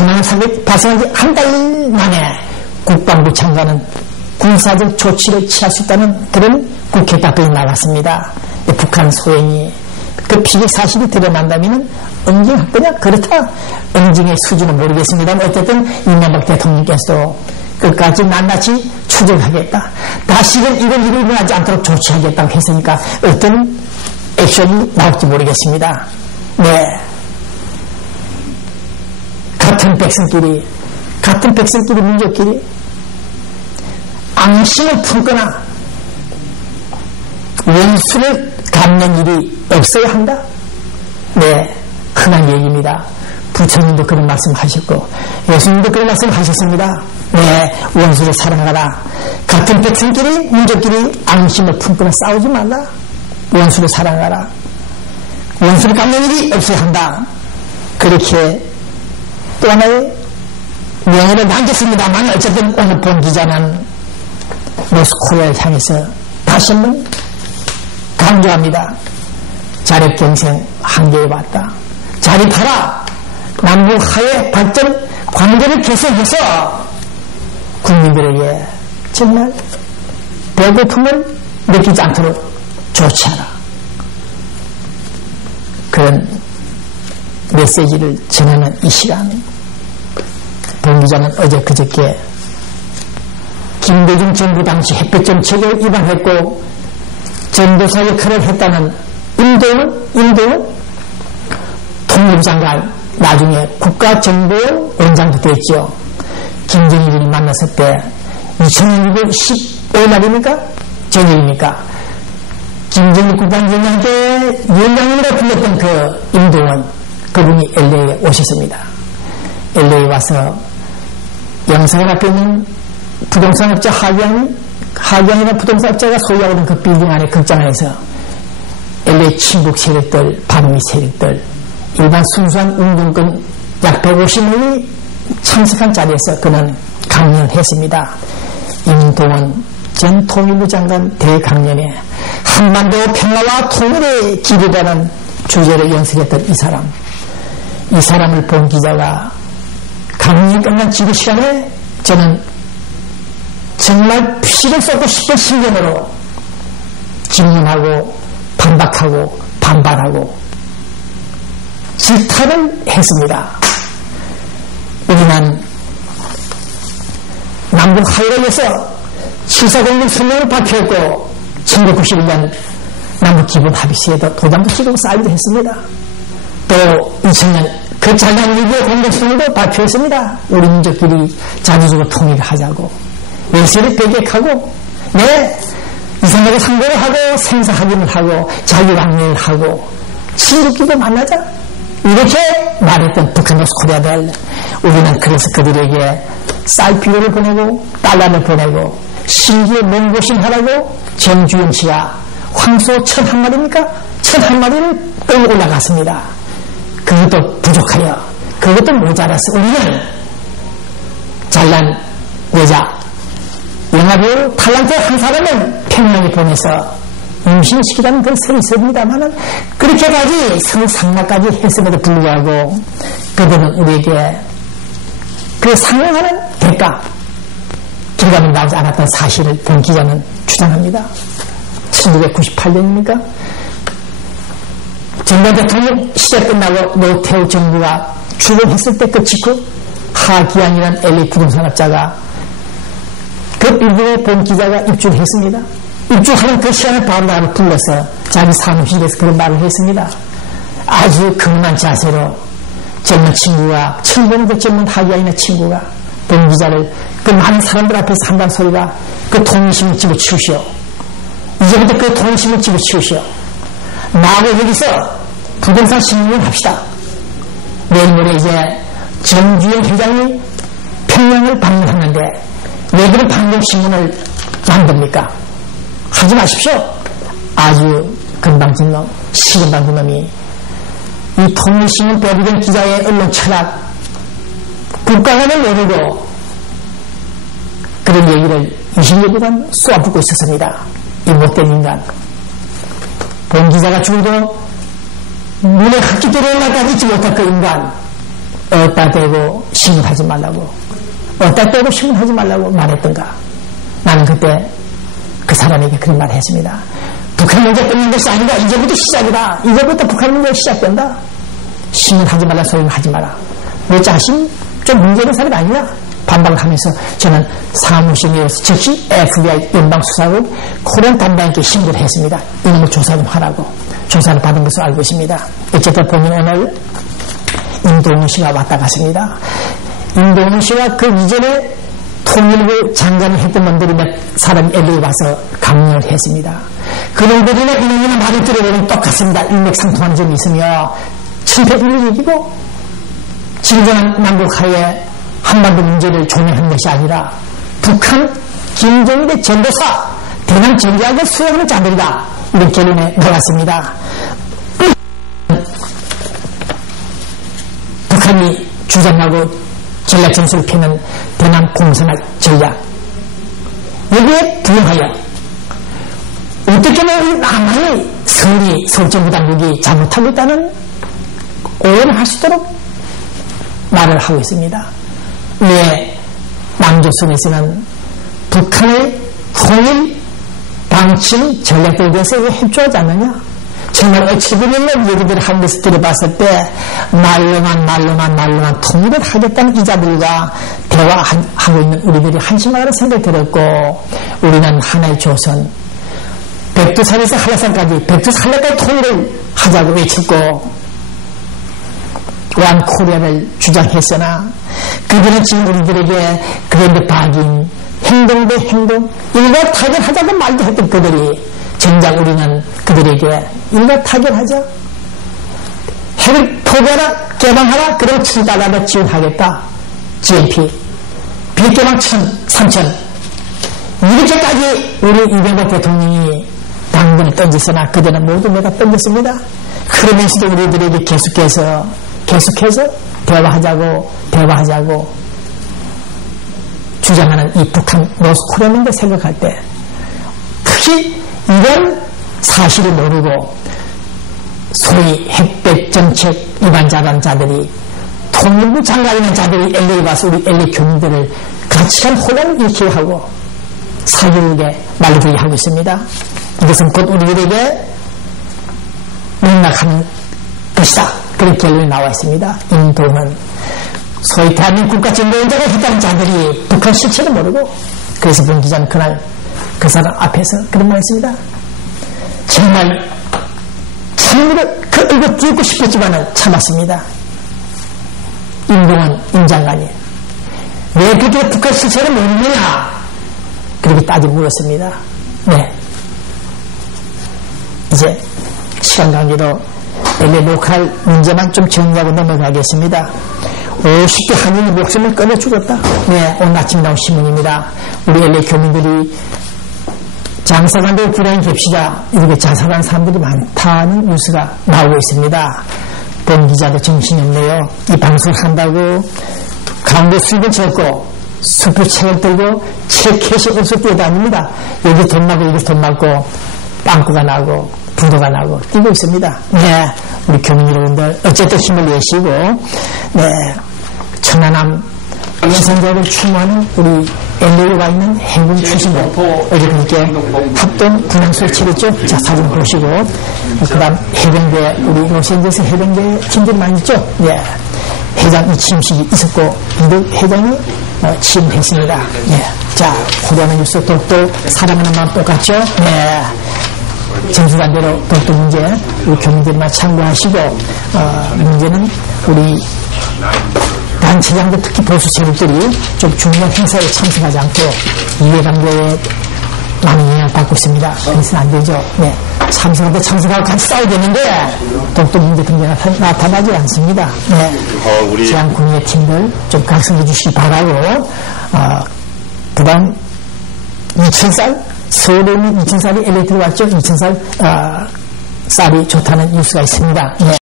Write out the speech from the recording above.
순환 사격이 발생한 지 한 달 만에 국방부 장관은 군사적 조치를 취할 수 있다는 그런 국회 답변이 나왔습니다. 북한 소행이 그 피해 사실이 드러난다면 응징할 거냐? 그렇다. 응징의 수준은 모르겠습니다만 어쨌든 이명박 대통령께서도 끝까지 낱낱이 추적하겠다. 다시는 이런 일이 일어나지 않도록 조치하겠다고 했으니까 어떤 액션이 나올지 모르겠습니다. 네. 같은 백성끼리 민족끼리 앙심을 품거나 원수를 갚는 일이 없어야 한다. 네, 흔한 얘기입니다. 부처님도 그런 말씀하셨고 예수님도 그런 말씀하셨습니다. 네, 원수를 사랑하라. 같은 백성끼리 민족끼리 앙심을 품거나 싸우지 말라. 원수를 사랑하라. 원수를 갚는 일이 없어야 한다. 그렇게 또 하나의 명예를 남겼습니다만 어쨌든 오늘 본 기자는 노스코리아를 향해서 다시 한번 강조합니다. 자력경생 한계에 왔다. 자립하라. 남북하의 발전 관계를 개선해서 국민들에게 정말 배고픔을 느끼지 않도록 조치하라. 그런 메시지를 전하는 이 시간, 본 기자는 어제 그저께 김대중 정부 당시 햇볕 정책을 위반했고 전도사 역할을 했다는 임도원 통일장관, 나중에 국가정보원장도 됐죠. 김정일을 만났을 때 2006년 15일 날입니까? 전일입니까? 김정일 국방위원장 때 위원장님이라 불렸던 그 임도원, 그분이 LA에 오셨습니다. LA에 와서 영상을 앞에 있는 부동산업자 하기양이라는 부동산업자가 소유하고 있는 그 빌딩 안에 극장 안에서 LA 친북 세력들, 반미 세력들, 일반 순수한 운동권 약 150명이 참석한 자리에서 그는 강연을 했습니다. 임동원 전 통일부 장관 대강연에 한반도 평화와 통일에 기대되는 주제를 연설했던 이 사람을 본 기자가 강연이 끝난 지구 시간에 저는 정말 피를 쏟고 싶은 심경으로 질문하고 반박하고 반발하고 질타를 했습니다. 우리는 남북 화해를 위해서 7.4공동 성명을 발표했고 1991년 남북기본 합의서에도 도장도 찍고 사인도 했습니다. 또 2000년 그 작년 6.25 공동성명도 발표했습니다. 우리 민족끼리 자주적으로 통일을 하자고 외세를 배격하고 이 생각에 상고를 하고 생사합의를 하고 자유방면을 하고 친구끼리 만나자 이렇게 말했던 북한 노스코리아들, 우리는 그래서 그들에게 쌀비료를 보내고 달러를 보내고 신기에 몽고심하라고 정주영 씨가 황소 1,001마리입니까? 1,001마리를 끌고 올라갔습니다. 그것도 부족하여 그것도 모자라서 우리는 잘난 여자 영화배우 탤런트 한 사람은 평양에 보내서 임신시키라는 그런 설이 있습니다만 그렇게까지 성상납까지 했음에도 불구하고 그들은 우리에게 그 상응하는 대가 결과는 나오지 않았던 사실을 본 기자는 주장합니다. 1998년입니까? 전두환 대통령 시대 끝나고 노태우 정부가 출범했을 때 그 직후 하기양이라는 LA 부동산업자가 그 빌딩에 본 기자가 입주를 했습니다. 입주하는 그 시간에 바로 나를 불러서 자기 사무실에서 그런 말을 했습니다. 아주 근엄한 자세로 젊은 친구가, 청년도 젊은 하기양이나 친구가 본 기자를 그 많은 사람들 앞에서 한다는 소리가 그 통신을 집어치우시오. 이제부터 그 통신을 집어치우시오. 나하고 여기서 부동산 신문을 합시다. 내일 모레 이제 정주영 회장이 평양을 방문하는데 왜 그런 방송신문을 만듭니까? 하지 마십시오. 아주 건방진 놈, 시건방진 놈이 이 통일신문 배부된 기자의 언론 철학, 국가관을 모르고 그런 얘기를 20년간 쏘아붓고 있었습니다. 이 못된 인간. 본 기자가 죽어도 눈에 학기대로 올라가 있지 못할 그 인간. 어디다 대고 신문하지 말라고, 어디다 대고 신문하지 말라고 말했던가. 나는 그때 그 사람에게 그런 말을 했습니다. 북한 문제 끝난 것이 아니라 이제부터 시작이다. 이제부터 북한 문제가 시작된다. 신문하지 말라 소리는 하지 마라. 너 자신 좀 문제는 사람 아니냐? 반박을 하면서 저는 사무실에서 즉시 FBI 연방수사국 코리안 담당에게 신고를 했습니다. 이놈을 조사 좀 하라고. 조사를 받은 것을 알고 있습니다. 어쨌든 보면 오늘 임동훈 씨가 왔다 갔습니다. 임동훈 씨가 그 이전에 통일부 장관을 했던 놈들이 몇 사람이 LA 와서 강연을 했습니다. 그 놈들이나 이놈이나 말을 들어보면 똑같습니다. 일맥상통하는 점이 있으며 친패들을 이기고 진정한 남북하에 한반도 문제를 조명하는 것이 아니라 북한 김정일의 전도사 대남 전략을 수행하는 자들이다. 이런 결론에 나왔습니다. 북한이 주장하고 전략 전술을 펴는 대남 공산화 전략, 여기에 부응하여 어떻게든 우리 남한의 서울정부 당국이 잘못하고 있다는 오해를 할 수 있도록 말을 하고 있습니다. 왜 남조선에서는 북한의 통일 방침 전략들에 대해서 왜 협조하지 않느냐? 정말 어찌보면 얘기들을 한 것을 들어봤을 때 말로만 통일을 하겠다는 이자들과 대화하고 있는 우리들이 한심하다는 생각이 들었고, 우리는 하나의 조선 백두산에서 한라산까지 통일을 하자고 외쳤고 원 코리아를 주장했으나 그들은 지금 우리들에게 그런데 박인 행동 대 행동 일거타결하자고 말도 했던 그들이 정작 우리는 그들에게 일거타결하자, 핵을 포기하라, 개방하라, 그럼 $700 지원하겠다, GNP 비개방 3,000 이렇게까지 우리 이명박 대통령이 당분을 던졌으나 그들은 모두 내가 던졌습니다. 그러면서도 우리들에게 계속해서 대화하자고 주장하는 이 북한 노스코리아민들 생각할 때 특히 이런 사실을 모르고 소위 핵백 정책 위반자라는 자들이, 통일부 장관이라는 자들이 LA 와서 우리 LA 교민들을 가치관 혼란을 일으키게 하고 사교육에 말들이 하고 있습니다. 이것은 곧 우리들에게 농락하는 것이다. 그런 결론이 나와 있습니다. 인도는 소위 대한민국 국가정보원자가 했다는 자들이 북한 실체를 모르고, 그래서 본 기자는 그날 그 사람 앞에서 그런 말 했습니다. 정말 참으로 그 얼굴 띄우고 싶었지만은 참았습니다. 임동원 임장관이 왜 그렇게 북한 실체를 모르느냐, 그렇게 따지고 물었습니다. 네, 이제 시간 관계로 LA 로컬 문제만 좀 정리하고 넘어가겠습니다. 50대 한인이 목숨을 끊어 죽었다. 네, 오늘 아침 나온 신문입니다. 우리 LA 교민들이 장사관도 불안히 갭시다, 이렇게 자살한 사람들이 많다는 뉴스가 나오고 있습니다. 본 기자도 정신이 없네요. 이 방송을 한다고 강도 수입은 적고 수표책을 들고 체크해서 옷을 뛰어다닙니다. 여기 돈 나고 여기 돈 나고 빵꾸가 나고 부도가 나고 뛰고 있습니다. 네, 우리 교민 여러분들 어쨌든 힘을 내시고, 네, 천안함 연선자를 추모하는 우리 LA에 와 있는 해군 출신들 여러분께 합동 군항소를 치렀죠. 자, 사진 보시고, 그 다음 해병대, 우리 로스앤젤레스 해병대 팀들이 많이 있죠. 네, 회장 이 취임식이 있었고 이들 회장이 취임했습니다. 네, 자, 호되는 뉴스 독도 사랑하는 마음 똑같죠. 네, 정수관대로 독도 문제 우리 교민들만 참고하시고, 문제는 우리 단체장들 특히 보수 세력들이 좀 중요한 행사에 참석하지 않고 이해관계에 많은 영향을 받고 있습니다. 그래서는 안 되죠. 네, 참석하고 같이 싸우겠는데 독도 문제 등에 나타나지 않습니다. 네, 제한군의 팀들 좀 각성해 주시기 바라고, 그 다음 2000살 서울에 있는 2000살이 LA 들어왔죠. 2000살 쌀이 좋다는 뉴스가 있습니다. 네.